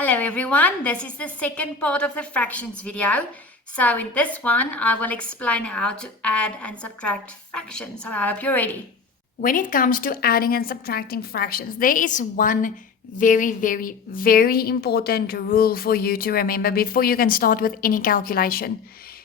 Hello everyone, this is the second part of the fractions video. So in this one, I will explain how to add and subtract fractions. So I hope you're ready. When it comes to adding and subtracting fractions, there is one very important rule for you to remember before you can start with any calculation.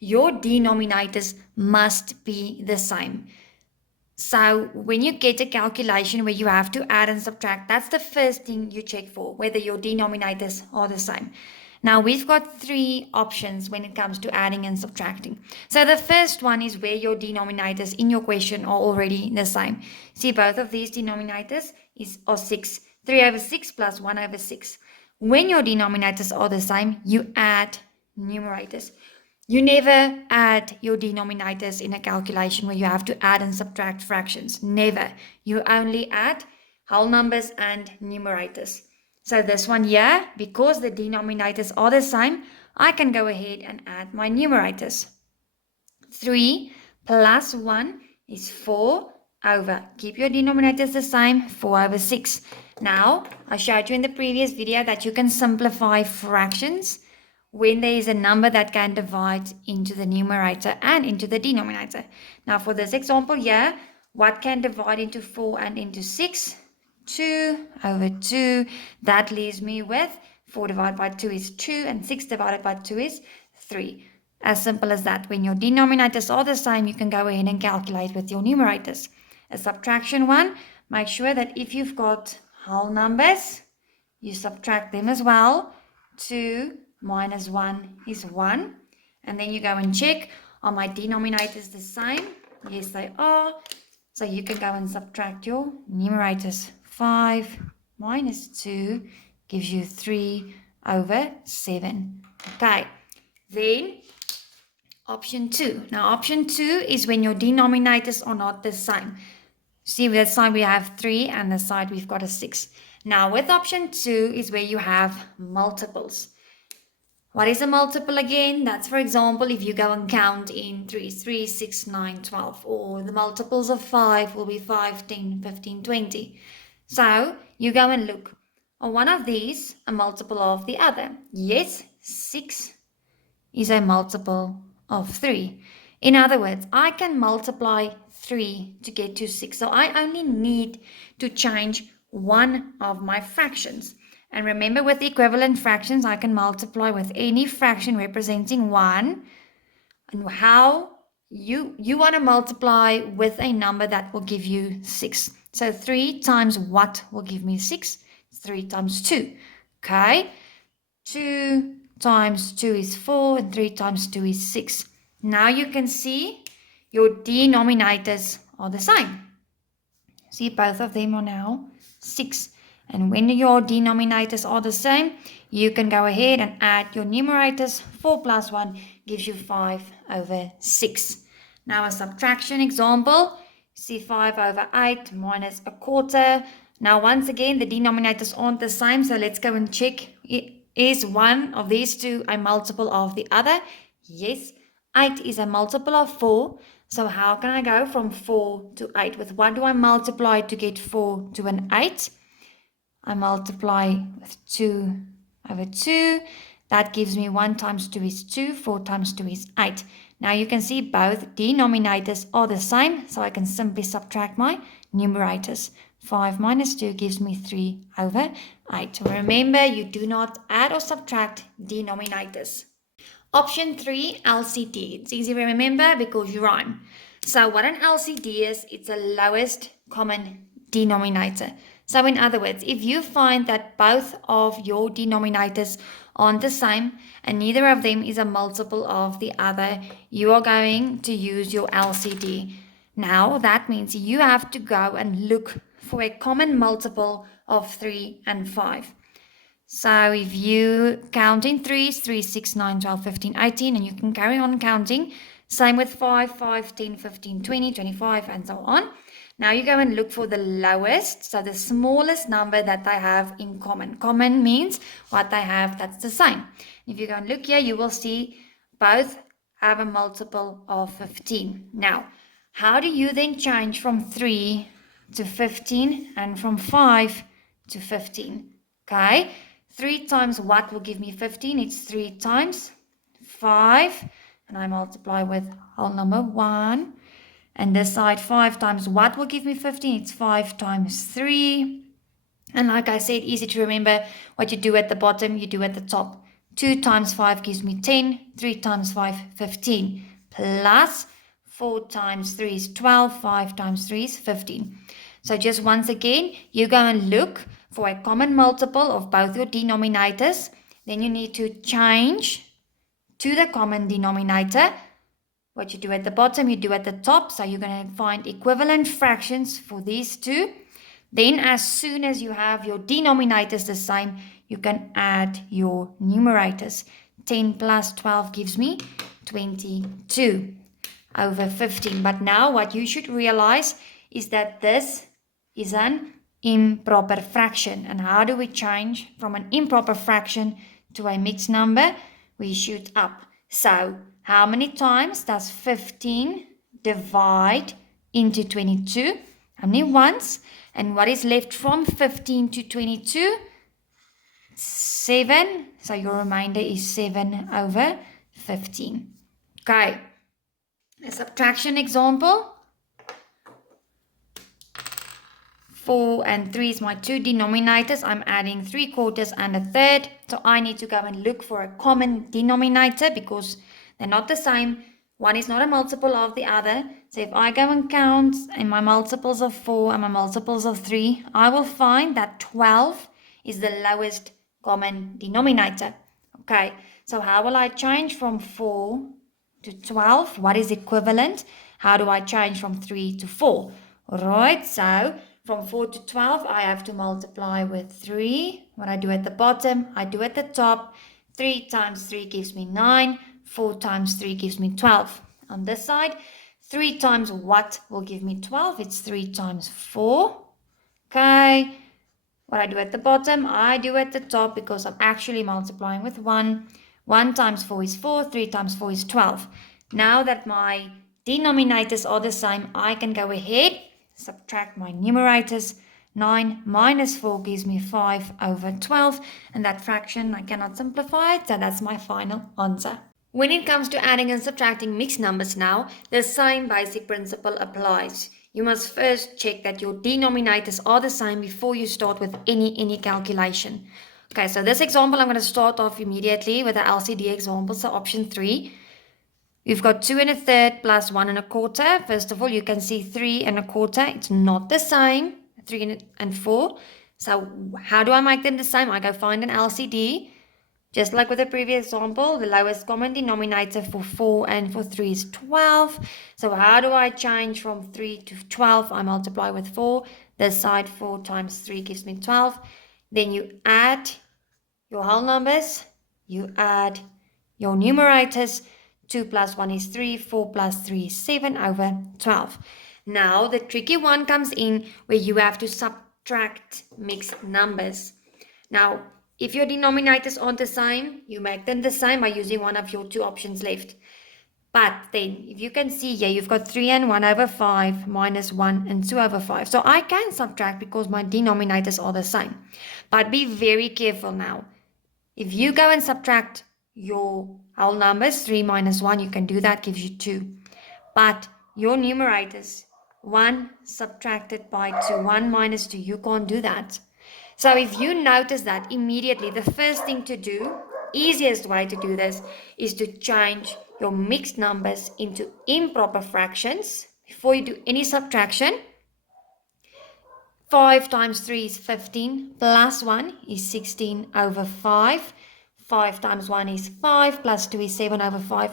Your denominators must be the same. So when you get a calculation where you have to add and subtract, that's the first thing you check for, whether your denominators are the same. Now we've got three options when it comes to adding and subtracting. So the first one is where your denominators in your question are already the same. See, both of these denominators are 6. 3 over 6 plus 1 over 6. When your denominators are the same, you add numerators. You never add your denominators in a calculation where you have to add and subtract fractions. Never. You only add whole numbers and numerators. So this one here, because the denominators are the same, I can go ahead and add my numerators. 3 plus 1 is 4 over. Keep your denominators the same, 4 over 6. Now, I showed you in the previous video that you can simplify fractions when there is a number that can divide into the numerator and into the denominator. Now for this example here, what can divide into 4 and into 6? 2 over 2. That leaves me with 4 divided by 2 is 2 and 6 divided by 2 is 3. As simple as that. When your denominators are the same, you can go ahead and calculate with your numerators. A subtraction one, make sure that if you've got whole numbers, you subtract them as well. 2 minus 1 is 1. And then you go and check, are my denominators the same? Yes, they are. So you can go and subtract your numerators. 5 minus 2 gives you 3 over 7. Okay, then option 2. Now option 2 is when your denominators are not the same. See, this side we have 3 and this side we've got a 6. Now with option 2 is where you have multiples. What is a multiple again? That's, for example, if you go and count in 3, 3, 6, 9, 12. Or the multiples of 5 will be 5, 10, 15, 20. So you go and look. Are one of these a multiple of the other? Yes, 6 is a multiple of 3. In other words, I can multiply 3 to get to 6. So I only need to change one of my fractions. And remember, with equivalent fractions, I can multiply with any fraction representing 1. And how you want to multiply with a number that will give you 6. So 3 times what will give me 6? 3 times 2. Okay. 2 times 2 is 4 and 3 times 2 is 6. Now you can see your denominators are the same. See, both of them are now 6. And when your denominators are the same, you can go ahead and add your numerators. 4 plus 1 gives you 5 over 6. Now a subtraction example. See, 5 over 8 minus a quarter. Now once again, the denominators aren't the same, so let's go and check. Is one of these two a multiple of the other? Yes. 8 is a multiple of 4. So how can I go from 4 to 8? With what do I multiply to get 4 to an 8? I multiply with 2 over 2. That gives me 1 times 2 is 2. 4 times 2 is 8. Now you can see both denominators are the same, so I can simply subtract my numerators. 5 minus 2 gives me 3 over 8. Remember, you do not add or subtract denominators. Option 3, LCD. It's easy to remember because you rhyme. So what an LCD is, it's a lowest common denominator. So in other words, if you find that both of your denominators aren't the same and neither of them is a multiple of the other, you are going to use your LCD. Now that means you have to go and look for a common multiple of 3 and 5. So if you count in 3s, 3, 6, 9, 12, 15, 18, and you can carry on counting. Same with 5, 5, 10, 15, 20, 25, and so on. Now you go and look for the lowest, so the smallest number that they have in common. Common means what they have that's the same. If you go and look here, you will see both have a multiple of 15. Now, how do you then change from 3 to 15 and from 5 to 15? Okay, 3 times what will give me 15? It's 3 times 5. And I multiply with whole number 1. And this side, 5 times what will give me 15? It's 5 times 3. And like I said, easy to remember. What you do at the bottom, you do at the top. 2 times 5 gives me 10. 3 times 5, 15. Plus 4 times 3 is 12. 5 times 3 is 15. So just once again, you go and look for a common multiple of both your denominators. Then you need to change to the common denominator. What you do at the bottom, you do at the top. So you're going to find equivalent fractions for these two. Then as soon as you have your denominators the same, you can add your numerators. 10 plus 12 gives me 22 over 15. But now what you should realize is that this is an improper fraction. And how do we change from an improper fraction to a mixed number? We shoot up. So how many times does 15 divide into 22? How many ones? And what is left from 15 to 22? 7. So your remainder is 7 over 15. Okay. A subtraction example. 4 and 3 is my two denominators. I'm adding 3/4 and 1/3. So I need to go and look for a common denominator because they're not the same. One is not a multiple of the other. So if I go and count in my multiples of 4 and my multiples of 3, I will find that 12 is the lowest common denominator. Okay, so how will I change from 4 to 12? What is equivalent? How do I change from 3 to 4? Alright, so from 4 to 12, I have to multiply with 3. What I do at the bottom, I do at the top. 3 times 3 gives me 9. 4 times 3 gives me 12. On this side, 3 times what will give me 12? It's 3 times 4. Okay. What I do at the bottom, I do at the top because I'm actually multiplying with 1. 1 times 4 is 4. 3 times 4 is 12. Now that my denominators are the same, I can go ahead, subtract my numerators. 9 minus 4 gives me 5 over 12. And that fraction, I cannot simplify it. So that's my final answer. When it comes to adding and subtracting mixed numbers now, the same basic principle applies. You must first check that your denominators are the same before you start with any calculation. Okay, so this example, I'm going to start off immediately with the LCD example. So option 3. You've got 2 1/3 plus 1 1/4. First of all, you can see 3 1/4. It's not the same, 3 and 4. So how do I make them the same? I go find an LCD. Just like with the previous example, the lowest common denominator for 4 and for 3 is 12. So how do I change from 3 to 12? I multiply with 4. This side, 4 times 3 gives me 12. Then you add your whole numbers. You add your numerators. 2 plus 1 is 3. 4 plus 3 is 7 over 12. Now the tricky one comes in where you have to subtract mixed numbers. Now, if your denominators aren't the same, you make them the same by using one of your two options left. But then, if you can see here, you've got 3 and 1 over 5 minus 1 and 2 over 5. So I can subtract because my denominators are the same. But be very careful now. If you go and subtract your whole numbers, 3 minus 1, you can do that, gives you 2. But your numerators, 1 subtracted by 2, 1 minus 2, you can't do that. So if you notice that immediately, the first thing to do, easiest way to do this, is to change your mixed numbers into improper fractions before you do any subtraction. 5 times 3 is 15, plus 1 is 16 over 5. 5 times 1 is 5, plus 2 is 7 over 5.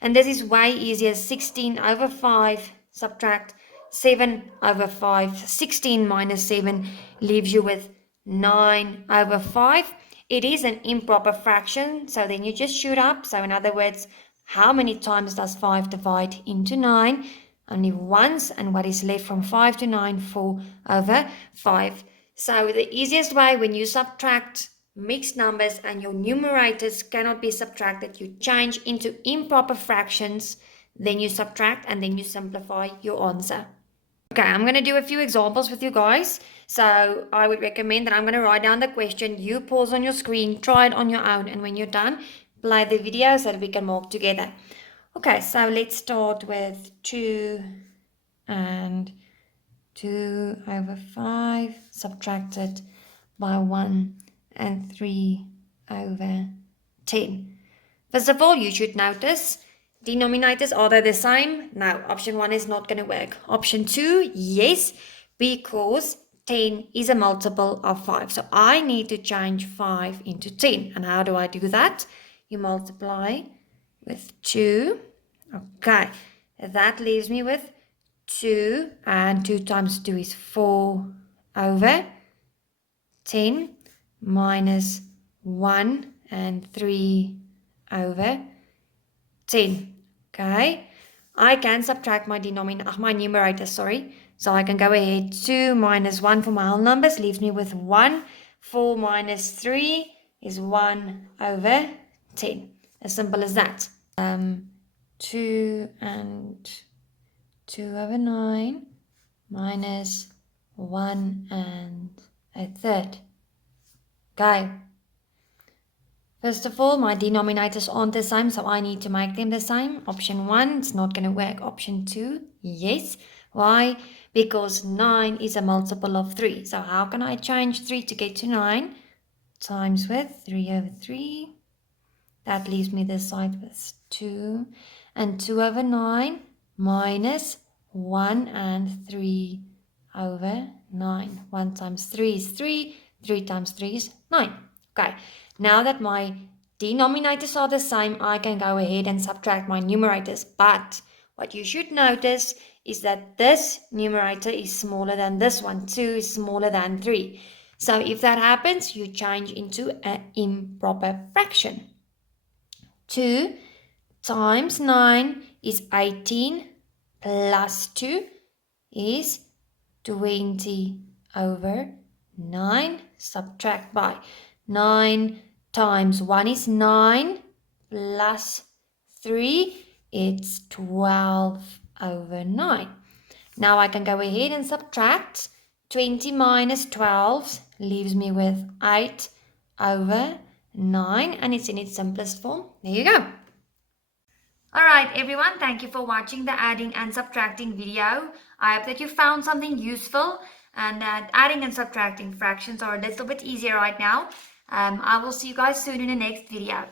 And this is way easier. 16 over 5, subtract 7 over 5. 16 minus 7 leaves you with 9 over 5. It is an improper fraction, so then you just shoot up. So in other words, how many times does 5 divide into 9? Only once, and what is left from 5 to 9? 4 over 5. So the easiest way when you subtract mixed numbers and your numerators cannot be subtracted, you change into improper fractions, then you subtract, and then you simplify your answer. Okay, I'm going to do a few examples with you guys. So I would recommend that I'm going to write down the question. You pause on your screen, try it on your own, and when you're done, play the video so that we can walk together. Okay, so let's start with 2 and 2 over 5 subtracted by 1 and 3 over 10. First of all, you should notice denominators, are they the same? No, option 1 is not going to work. Option 2, yes, because 10 is a multiple of 5. So I need to change 5 into 10. And how do I do that? You multiply with 2. Okay, that leaves me with 2, and 2 times 2 is 4 over 10 minus 1 and 3 over 10. Okay, I can subtract my numerator, sorry. So I can go ahead, 2 minus 1 for my whole numbers leaves me with 1. 4 minus 3 is 1 over 10. As simple as that. 2 and 2 over 9 minus 1 and a third. Okay. First of all, my denominators aren't the same, so I need to make them the same. Option 1, it's not going to work. Option 2, yes. Why? Because 9 is a multiple of 3. So how can I change 3 to get to 9? Times with 3 over 3. That leaves me this side with 2. And 2 over 9 minus 1 and 3 over 9. 1 times 3 is 3. 3 times 3 is 9. Okay, now that my denominators are the same, I can go ahead and subtract my numerators. But what you should notice is that this numerator is smaller than this one. 2 is smaller than 3. So if that happens, you change into an improper fraction. 2 times 9 is 18 plus 2 is 20 over 9. Subtract by 9 times 1 is 9 plus 3, it's 12 over 9. Now I can go ahead and subtract. 20 minus 12 leaves me with 8 over 9, and it's in its simplest form. There you go. Alright everyone, thank you for watching the adding and subtracting video. I hope that you found something useful and that adding and subtracting fractions are a little bit easier right now. I will see you guys soon in the next video.